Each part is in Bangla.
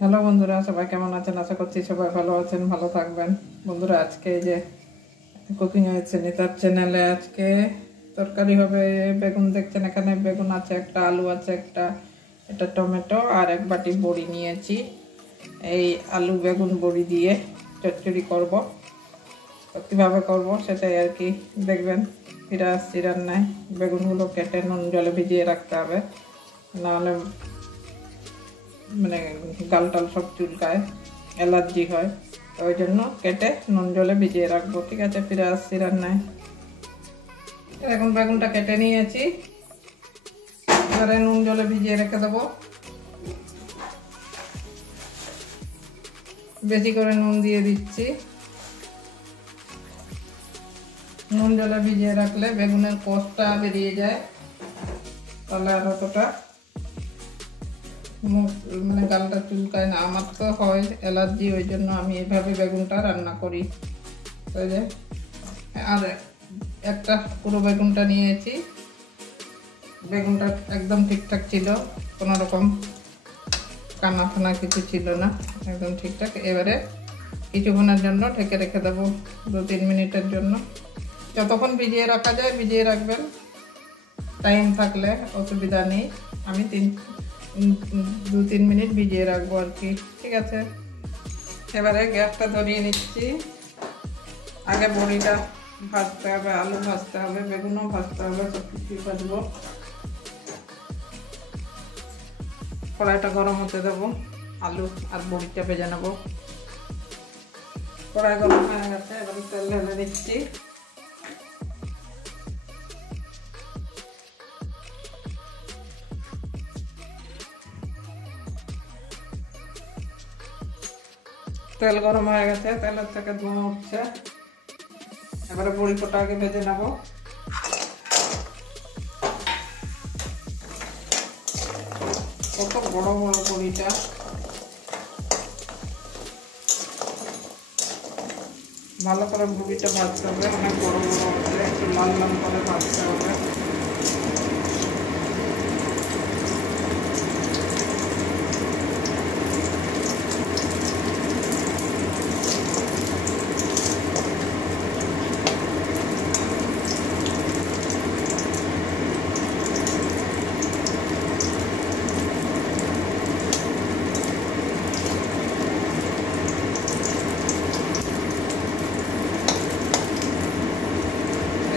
হ্যালো বন্ধুরা, সবাই কেমন আছেন? আশা করছি সবাই ভালো আছেন, ভালো থাকবেন। বন্ধুরা, আজকে এই যে কুকিং হয়েছে নিতার চ্যানেলে, আজকে তরকারি হবে। বেগুন দেখছেন, এখানে বেগুন আছে একটা, আলু আছে একটা, এটা টমেটো আর এক বাটি বড়ি নিয়েছি। এই আলু বেগুন বড়ি দিয়ে চচ্চড়ি করব। তো কীভাবে করবো সেটাই আর কি দেখবেন। ফিরে আসছি রান্নায়। বেগুনগুলো কেটে নুন জলে ভিজিয়ে রাখতে হবে, নাহলে মানে গাল টাল সব চুলকায়, অ্যালার্জি হয়। তো ওই জন্য কেটে নুন জলে ভিজিয়ে রাখবো। ঠিক আছে, ফিরে আসছি রান্নায়। এখন বেগুনটা কেটে নিয়েছি, এবারে নুন জলে ভিজিয়ে রেখে দেবো। বেশি করে নুন দিয়ে দিচ্ছি। নুন জলে ভিজিয়ে রাখলে বেগুনের কষটা বেরিয়ে যায়, তাহলে আর অতটা মানে গালটা চুলকায় না। আমার তো হয় অ্যালার্জি, ওই জন্য আমি এভাবে বেগুনটা রান্না করি। ওই যে আর একটা পুরো বেগুনটা নিয়েছি। বেগুনটা একদম ঠিকঠাক ছিল, কোনো রকম কান্না ফানা কিছু ছিল না, একদম ঠিকঠাক। এবারে কিছুক্ষণের জন্য ঢেকে রেখে দেবো, 2-3 মিনিটের জন্য। যতক্ষণ ভিজিয়ে রাখা যায় ভিজিয়ে রাখবেন, টাইম থাকলে অসুবিধা নেই। আমি 2-3 মিনিট ভিজিয়ে রাখবো আর কি। ঠিক আছে, এবারে গ্যাসটা ধরিয়ে নিচ্ছি। আগে বড়িটা ভাজতে হবে, আলু ভাজতে হবে, বেগুনও ভাজতে হবে, সব কিছু ভাজবো। কড়াইটা গরম হতে দেবো, আলু আর বড়িটা ভেজে নেবো। কড়াই গরম হয়ে গেছে, এবারে তেল ঢেলে দিচ্ছি। তেল গরম হয়ে গেছে, তেলের থেকে ধোঁয়া উঠছে। এবারে বড়ি কটা আগে ভেজে নেবো। কত বড় বড় বড়িটা, ভালো করে বড়িটা ভাজতে হবে, অনেক বড় বড় হচ্ছে, একটু লাল লাল করে ভাজতে হবে।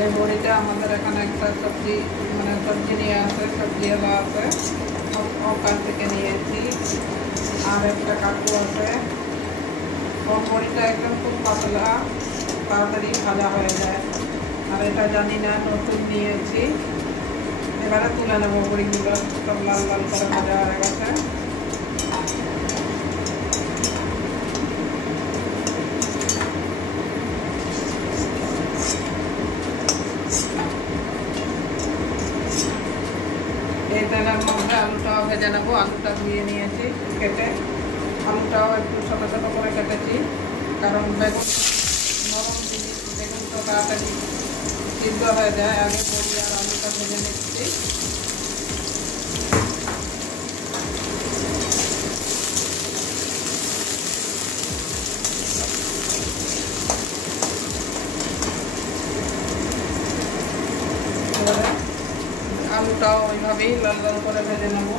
এই বড়িটা আমাদের এখানে একটা সবজি মানে সবজি নিয়ে আসে, সবজিওয়ালা আছে, ওখান থেকে নিয়েছি। আর একটা কাকু আছে, ওর বড়িটা একদম খুব পাতলা, তাড়াতাড়ি ভাজা হয়ে যায়। আর এটা জানি না, নতুন নিয়েছি। এবারে তুলে নেবো বড়িগুলো, সব লাল লাল করে ভাজা হয়ে গেছে। এই তেলের মধ্যে আলুটাও ভেজে নেবো। আলুটা ধুয়ে নিয়েছি কেটে, আলুটাও একটু ছোটো ছোটো করে কেটেছি, কারণ বেগুন নরম জিনিস, বেগুন তো তাড়াতাড়ি সিদ্ধ হয়ে যায়। আগে বড়ি আর আলুটা ভেজে নিচ্ছি। এবারে আলুটাও ওইভাবেই লাল লাল করে ভেজে নেব।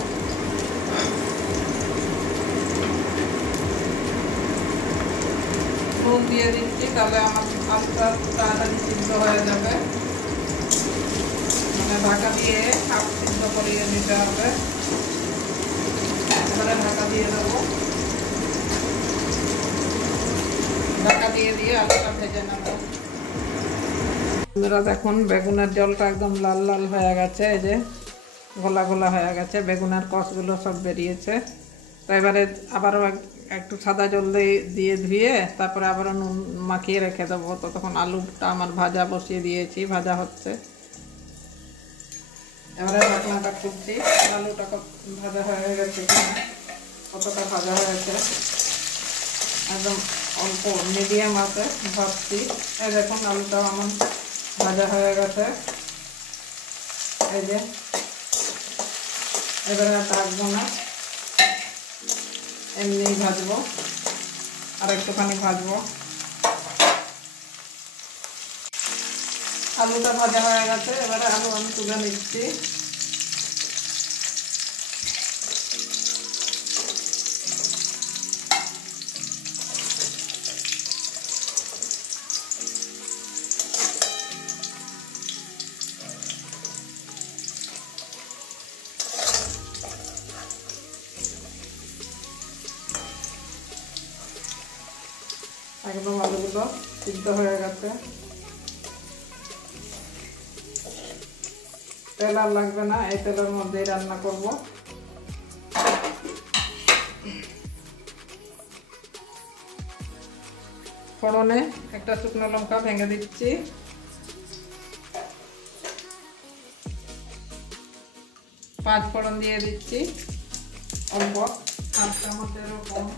নুন দিয়ে দিচ্ছি, তাহলে আমার আলুটা তাড়াতাড়ি সিদ্ধ হয়ে যাবে। মানে ঢাকা দিয়ে হাফ সিদ্ধ করিয়ে নিতে হবে। এবারে ঢাকা দিয়ে দেবো, ঢাকা দিয়ে দিয়ে আলুটা ভেজে নেব। আপনারা দেখুন, বেগুনের জলটা একদম লাল লাল হয়ে গেছে, এই যে গোলা গোলা হয়ে গেছে, বেগুনের কষগুলো সব বেরিয়েছে। তো এবারে আবারও একটু সাদা জল দিয়ে ধুয়ে তারপরে আবারও নুন মাখিয়ে রেখে দেবো। তো তখন আলুটা আমার ভাজা বসিয়ে দিয়েছি, ভাজা হচ্ছে। এবারে ঢাকনাটা খুলছি, আলুটা ভাজা হয়ে গেছে কিনা, কতটা ভাজা হয়েছে। একদম অল্প মিডিয়াম আছে ভাজছি। এই দেখুন, আলুটাও আমার ভাজা হয়ে গেছে। এই যে এবারে ঢাকবো না, এমনি ভাজবো, আর একটুখানি ভাজবো। আলুটা ভাজা হয়ে গেছে, এবারে আলু আমি তুলে নিচ্ছি। একদম আলুগুলো সিদ্ধ হয়ে গেছে, তেল আর লাগবে না, এই তেলের মধ্যেই রান্না করব। ফোড়নে একটা শুকনো লঙ্কা ভেঙে দিচ্ছি, 5 ফোড়ন দিয়ে দিচ্ছি, অল্প 1 চামচেরও কম।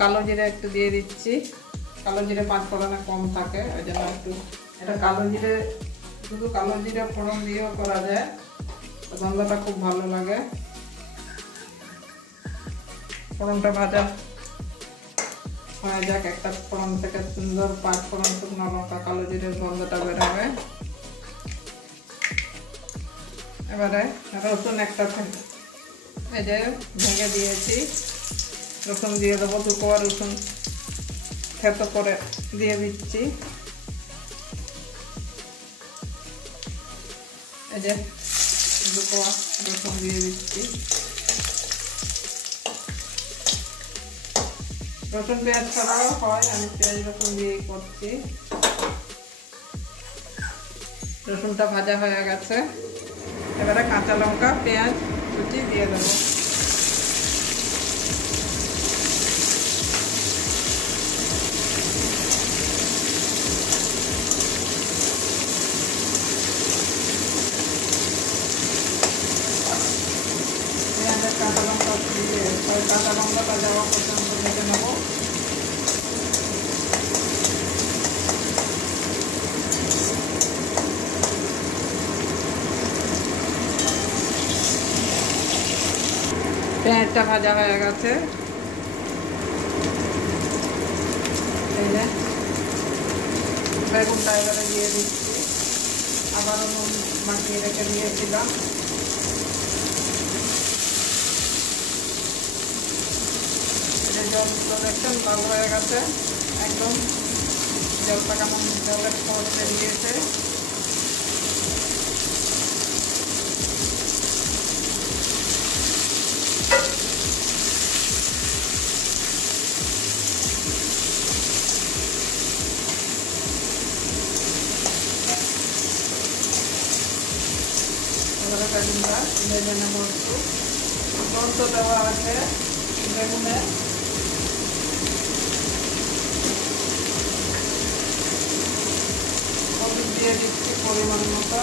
কালো জিরে একটু দিয়ে দিচ্ছি, কালো জিরে 5 ফোড়নে কম থাকে, ওই জন্য একটু এটা কালো জিরে, শুধু কালো জিরে ফোড়ন দিয়েও করা যায়, গন্ধটা খুব ভালো লাগে। ফোড়নটা ভাজা হয়ে যাক, একটা ফোড়ন থেকে সুন্দর 5 ফোড়ন শুকনো লঙ্কা কালো জিরের গন্ধটা বেরোবে। এবারে রসুন একটা এই যে ভেঙে দিয়েছি, রসুন দিয়ে দেবো, 2 কোয়া রসুন থেতো করে দিয়ে দিচ্ছি। এই যে 2 কোয়া রসুন দিয়ে দিচ্ছি। রসুন পেঁয়াজ ছাড়াও হয়, আমি পেঁয়াজ রসুন দিয়েই করছি। রসুনটা ভাজা হয়ে গেছে, এবারে কাঁচা লঙ্কা পেঁয়াজ কুচি দিয়ে দেবো। পেঁয়াজের কাঁচা লঙ্কা দিয়ে কাঁচা লঙ্কাটা যাওয়া পর্যন্ত ভেজে নেবো। পেঁয়াজটা ভাজা হয়ে গেছে, এই যে বেগুনটা এবারে দিয়ে দিচ্ছি, আবারও নুন মাখিয়ে রেখে দিয়েছিলাম। জলগুলো দেখছেন লাল হয়ে গেছে, একদম জল পাকানো জলের খোঁজ বেরিয়েছে। এবারে বেগুনটা ভেজে নেব, একটু লবণ তো দেওয়া আছে বেগুনে। হলুদ দিয়ে দিচ্ছি পরিমাণ মতো,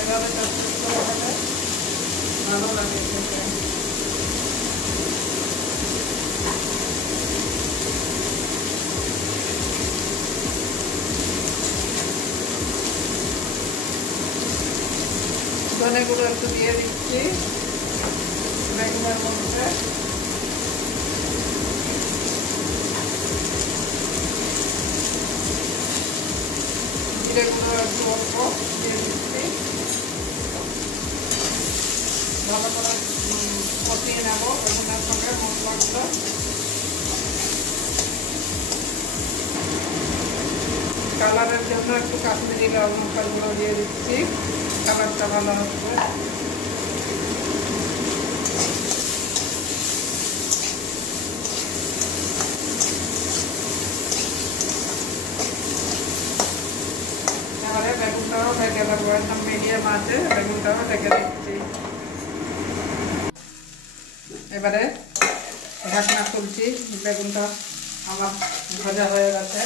এভাবে চটচট করে হলে ভালো লাগে খেতে। ধনে গুঁড়ো একটু দিয়ে দিচ্ছি বেগুনের মধ্যে, জিরে গুঁড়ো একটু অল্প দিয়ে দিচ্ছি। ভালো করে কষিয়ে নেবো বেগুনের সঙ্গে মশলাগুলো। কালারের জন্য একটু কাশ্মীরি লাল লঙ্কার গুঁড়ো দিয়ে দিচ্ছি, কালারটা ভালো আসবে। এবারে বেগুনটাও ঢেকে দেবো, একদম মিডিয়াম আছে, বেগুনটাও ঢেকে দিচ্ছি। এবারে ঢাকনা খুলছি, বেগুনটা আমার ভাজা হয়ে গেছে।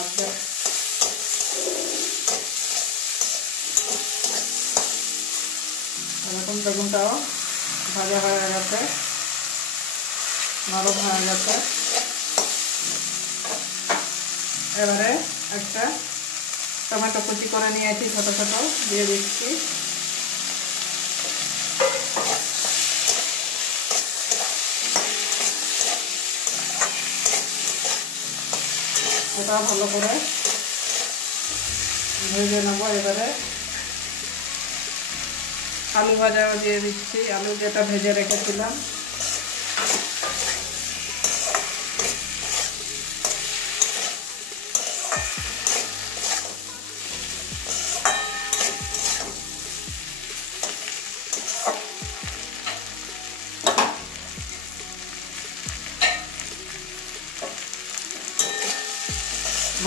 আজকে এখন বেগুনটাও ভাজা হয়ে গেছে, নরম হয়ে গেছে। এবারে একটা টমেটো কুচি করে নিয়েছি, ছোট ছোট দিয়ে দিচ্ছি। এটা ভালো করে ভেজে নেবো। এবারে আলু ভাজাও দিয়ে দিচ্ছি, আলু যেটা ভেজে রেখেছিলাম।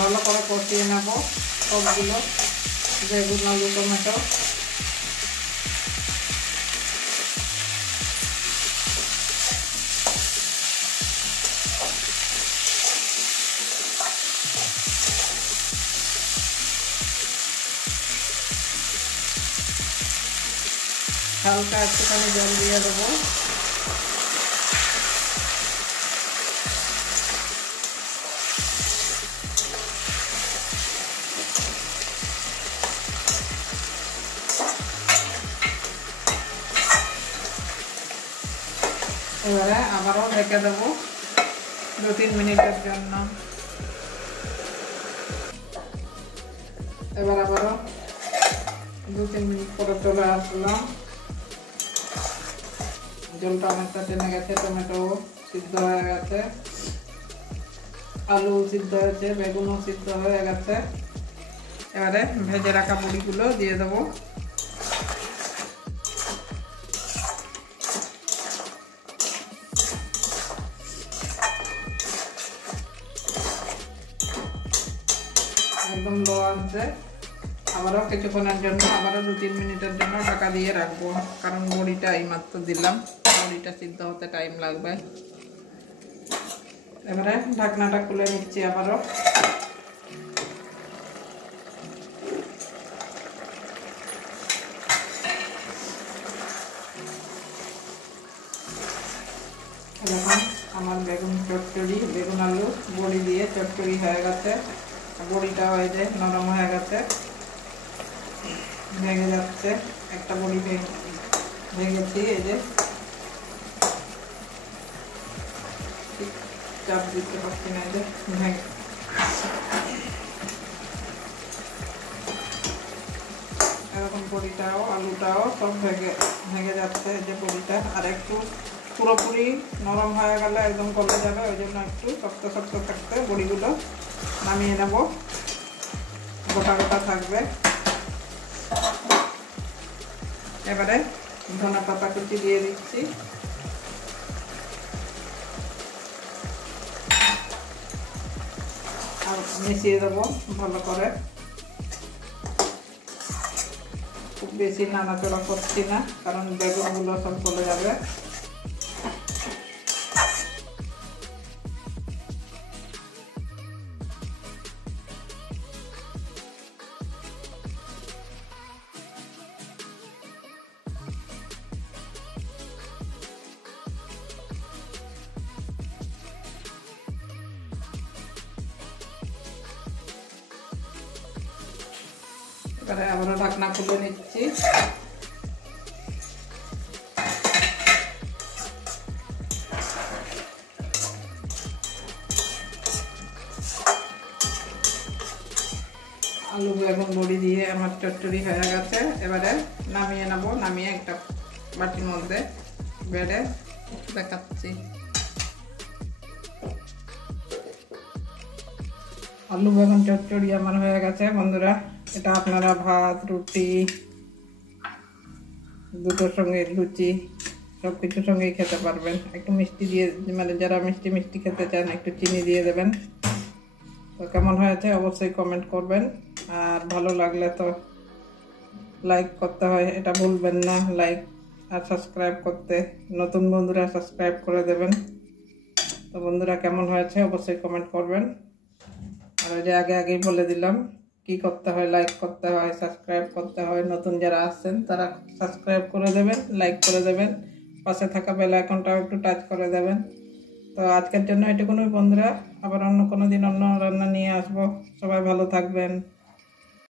ভালো করে কষিয়ে নেব সবগুলো, বেগুন, আলু, টমেটো। হালকা একটুখানি জল দিয়ে দেবো। এবারে আবারও ঢেকে দেবো 2-3 মিনিটের জন্য। এবার আবারও 2-3 মিনিট পরে চলে আসলাম। জলটা অনেকটা টেনে গেছে, টমেটো সিদ্ধ হয়ে গেছে, আলু সিদ্ধ হয়েছে, বেগুনও সিদ্ধ হয়ে গেছে। এবারে ভেজে রাখা বড়িগুলো দিয়ে দেবো। একদম লো আঁচে আবারও কিছুক্ষণের জন্য, আবারও 2-3 মিনিটের জন্য ঢাকা দিয়ে রাখবো, কারণ বড়িটা এইমাত্র দিলাম, বড়িটা সিদ্ধ হতে টাইম লাগবে। এবারে ঢাকনাটা খুলে নিচ্ছি আবারও। এখন আমার বেগুন চচ্চড়ি, বেগুন আলু বড়ি দিয়ে চচ্চড়ি হয়ে গেছে। বড়িটাও এই যে নরম হয়ে গেছে, ভেঙে যাচ্ছে। একটা বড়ি ভেঙেছি, এই যে চাপ দিতে পারছি না, এই যে ভেঙে। এরকম বড়িটাও আলুটাও সব ভেঙে যাচ্ছে। এই যে বড়িটা আর একটু পুরোপুরি নরম হয়ে গেলে একদম গলে যাবে, ওই জন্য একটু শক্ত শক্ত থাকতে বড়িগুলো নামিয়ে নেব, গোটা গোটা থাকবে। এবারে ধনে পাতা কুচি দিয়ে দিচ্ছি। আর মিশিয়ে দেবো ভালো করে। খুব বেশি নাড়াচড়া করছি না, কারণ বেগুনগুলো সব গলে যাবে। এবারে আবারও ঢাকনা খুলে নিচ্ছি। আলু বেগুন বড়ি দিয়ে আমার চচ্চড়ি হয়ে গেছে। এবারে নামিয়ে নেব, নামিয়ে একটা বাটির মধ্যে বেড়ে দেখাচ্ছি। আলু বেগুন চচ্চড়ি আমার হয়ে গেছে বন্ধুরা। এটা আপনারা ভাত, রুটি, দুটোর সঙ্গে, লুচি, সব কিছুর সঙ্গেই খেতে পারবেন। একটু মিষ্টি দিয়ে, মানে যারা মিষ্টি মিষ্টি খেতে চান একটু চিনি দিয়ে দেবেন। তো কেমন হয়েছে অবশ্যই কমেন্ট করবেন, আর ভালো লাগলে তো লাইক করতে হয়, এটা ভুলবেন না। লাইক আর সাবস্ক্রাইব করতে, নতুন বন্ধুরা সাবস্ক্রাইব করে দেবেন। তো বন্ধুরা কেমন হয়েছে অবশ্যই কমেন্ট করবেন। আর ওই যে আগেই বলে দিলাম, কি করতে হয়, লাইক করতে হয়, সাবস্ক্রাইব করতে হয়। নতুন যারা আসছেন তারা সাবস্ক্রাইব করে দেবেন, লাইক করে দেবেন, পাশে থাকা বেল আইকনটাও একটু টাচ করে দেবেন। তো আজকের জন্য এটুকুনই বন্ধুরা, আবার অন্য কোনো দিন অন্য রান্না নিয়ে আসবো। সবাই ভালো থাকবেন।